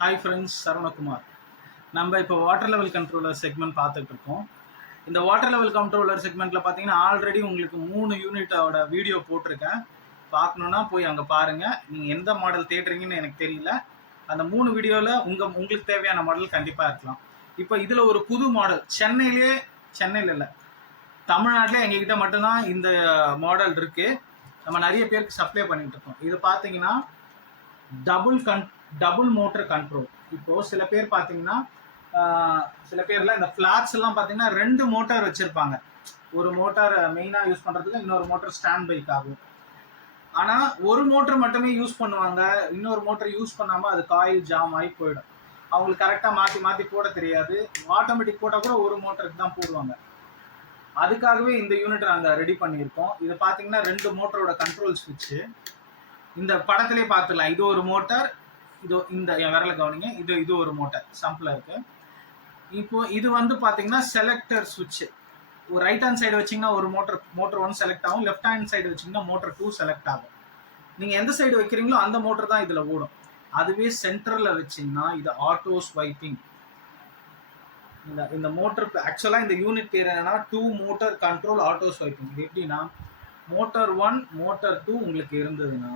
Hi friends, Saravanakumar. நம்ம இப்போ water level controller segment பார்த்துட்டு இருக்கோம். இந்த வாட்டர் லெவல் கண்ட்ரோலர் செக்மெண்ட்டில் பார்த்தீங்கன்னா ஆல்ரெடி உங்களுக்கு 3 யூனிட்டோட வீடியோ போட்டிருக்கேன். பார்க்கணுன்னா போய் அங்கே பாருங்கள். நீங்கள் எந்த மாடல் தேடுறீங்கன்னு எனக்கு தெரியல. அந்த 3 வீடியோவில் உங்களுக்கு தேவையான மாடல் கண்டிப்பாக இருக்கலாம். இப்போ இதில் ஒரு புது மாடல் சென்னையில் இல்லை, தமிழ்நாட்டிலே எங்ககிட்ட மட்டும்தான் இந்த மாடல் இருக்குது. நம்ம நிறைய பேருக்கு சப்ளை பண்ணிட்டு இருக்கோம். இது பார்த்தீங்கன்னா டபுள் மோட்டர் கண்ட்ரோல். இப்போது சில பேர் பார்த்தீங்கன்னா சில பேர்ல இந்த ஃப்ளாட்ஸ் எல்லாம் பார்த்தீங்கன்னா 2 மோட்டார் வச்சுருப்பாங்க. ஒரு மோட்டார் மெயினாக யூஸ் பண்ணுறதுக்கு, இன்னொரு மோட்டர் ஸ்டாண்ட் பைக் ஆகும். ஆனால் ஒரு மோட்டர் மட்டுமே யூஸ் பண்ணுவாங்க, இன்னொரு மோட்டர் யூஸ் பண்ணாமல் அது காயில் ஜாம் ஆகி போயிடும். அவங்களுக்கு கரெக்டாக மாற்றி மாற்றி போட தெரியாது. ஆட்டோமேட்டிக் போட்டால் கூட ஒரு மோட்டருக்கு தான் போடுவாங்க. அதுக்காகவே இந்த யூனிட் நாங்கள் ரெடி பண்ணியிருக்கோம். இது பார்த்தீங்கன்னா 2 மோட்டரோட கண்ட்ரோல் ஸ்விட்சு. இந்த படத்திலே பார்த்துக்கலாம். இது ஒரு மோட்டார், இது இந்த என் விரலை கவனிங்க, இது ஒரு மோட்டார் சம்பில் இருக்கு. இப்போ இது வந்து பார்த்தீங்கன்னா செலக்டர் சுவிட்ச். ஒரு ரைட் ஹேண்ட் சைடு வச்சிங்கன்னா ஒரு மோட்டர் 1 செலக்ட் ஆகும், லெஃப்ட் ஹேண்ட் சைடு வச்சிங்கன்னா மோட்டர் 2 செலக்ட் ஆகும். நீங்கள் எந்த சைடு வைக்கிறீங்களோ அந்த மோட்டர் தான் இதில் ஓடும். அதுவே சென்டரில் வச்சிங்கன்னா இது ஆட்டோ ஸ்வைப்பிங். இந்த மோட்டர் ஆக்சுவலாக இந்த யூனிட் பேர் என்னன்னா 2 மோட்டர் கண்ட்ரோல் ஆட்டோ ஸ்வைப்பிங். இது எப்படின்னா மோட்டர் 1 மோட்டர் 2 உங்களுக்கு இருந்ததுன்னா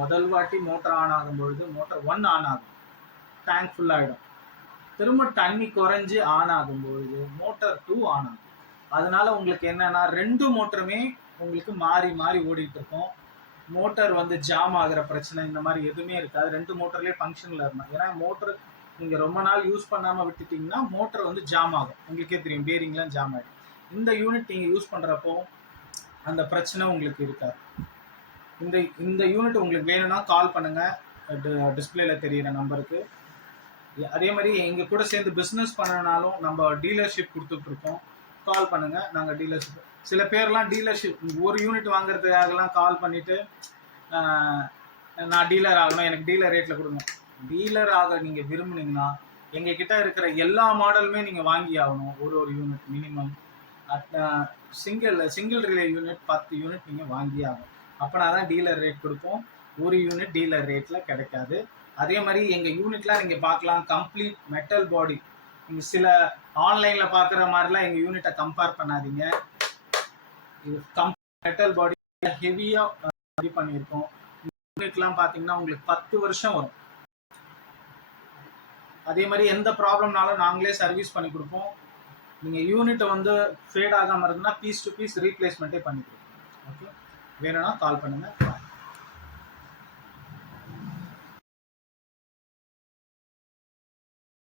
முதல் வாட்டி மோட்டர் ஆன் ஆகும்பொழுது மோட்டர் 1 ஆன் ஆகும், டேங்க் ஃபுல் ஆகிடும். திரும்ப தண்ணி குறைஞ்சி ஆன் ஆகும்பொழுது மோட்டர் 2 ஆன் ஆகும். அதனால உங்களுக்கு என்னன்னா 2 மோட்டருமே உங்களுக்கு மாறி மாறி ஓடிட்டு இருக்கும். மோட்டர் வந்து ஜாம் ஆகிற பிரச்சனை இந்த மாதிரி எதுவுமே இருக்காது. 2 மோட்டர்லேயே ஃபங்க்ஷனில் இருக்கும். ஏன்னா மோட்டர் நீங்கள் ரொம்ப நாள் யூஸ் பண்ணாமல் விட்டுட்டிங்கன்னா மோட்டர் வந்து ஜாம் ஆகும். உங்களுக்கே தெரியும், பேரிங்லாம் ஜாம் ஆகிடும். இந்த யூனிட் நீங்கள் யூஸ் பண்ணுறப்போ அந்த பிரச்சனை உங்களுக்கு இருக்காது. இந்த யூனிட் உங்களுக்கு வேணும்னா கால் பண்ணுங்கள் டிஸ்பிளேல தெரியிற நம்பருக்கு. அதே மாதிரி எங்கள் கூட சேர்ந்து பிஸ்னஸ் பண்ணனாலும் நம்ம டீலர்ஷிப் கொடுத்துட்ருக்கோம். கால் பண்ணுங்கள், நாங்கள் டீலர்ஷிப். சில பேர்லாம் டீலர்ஷிப் ஒரு யூனிட் வாங்குறதுக்காகலாம் கால் பண்ணிவிட்டு நான் டீலர் ஆகணும், எனக்கு டீலர் ரேட்டில் கொடுங்க. டீலர் ஆக நீங்கள் விரும்புனீங்கன்னா எங்ககிட்ட இருக்கிற எல்லா மாடலுமே நீங்கள் வாங்கி ஆகணும். ஒரு unit minimum single relay unit 10 unit நீங்கள் வாங்கி ஆகணும். அப்போனா தான் டீலர் ரேட் கொடுப்போம். ஒரு யூனிட் டீலர் ரேட்டில் கிடைக்காது. அதே மாதிரி எங்கள் யூனிட்லாம் நீங்கள் பார்க்கலாம், கம்ப்ளீட் மெட்டல் பாடி. நீங்கள் சில ஆன்லைனில் பார்க்குற மாதிரிலாம் எங்கள் யூனிட்டை கம்பேர் பண்ணாதீங்க. இது கம்ப்ளீட் மெட்டல் பாடி ஹெவியாக ரெடி பண்ணியிருக்கோம். யூனிட்லாம் பார்த்தீங்கன்னா உங்களுக்கு 10 வருஷம் வரும். அதே மாதிரி எந்த ப்ராப்ளம்னாலும் நாங்களே சர்வீஸ் பண்ணி கொடுப்போம். நீங்கள் யூனிட்டை வந்து ஃபேட் ஆகாமல் இருக்குன்னா பீஸ் டு பீஸ் ரீப்ளேஸ்மெண்ட்டே பண்ணி கொடுப்போம். ஓகே, வேணும்னா கால் பண்ணுங்கள்.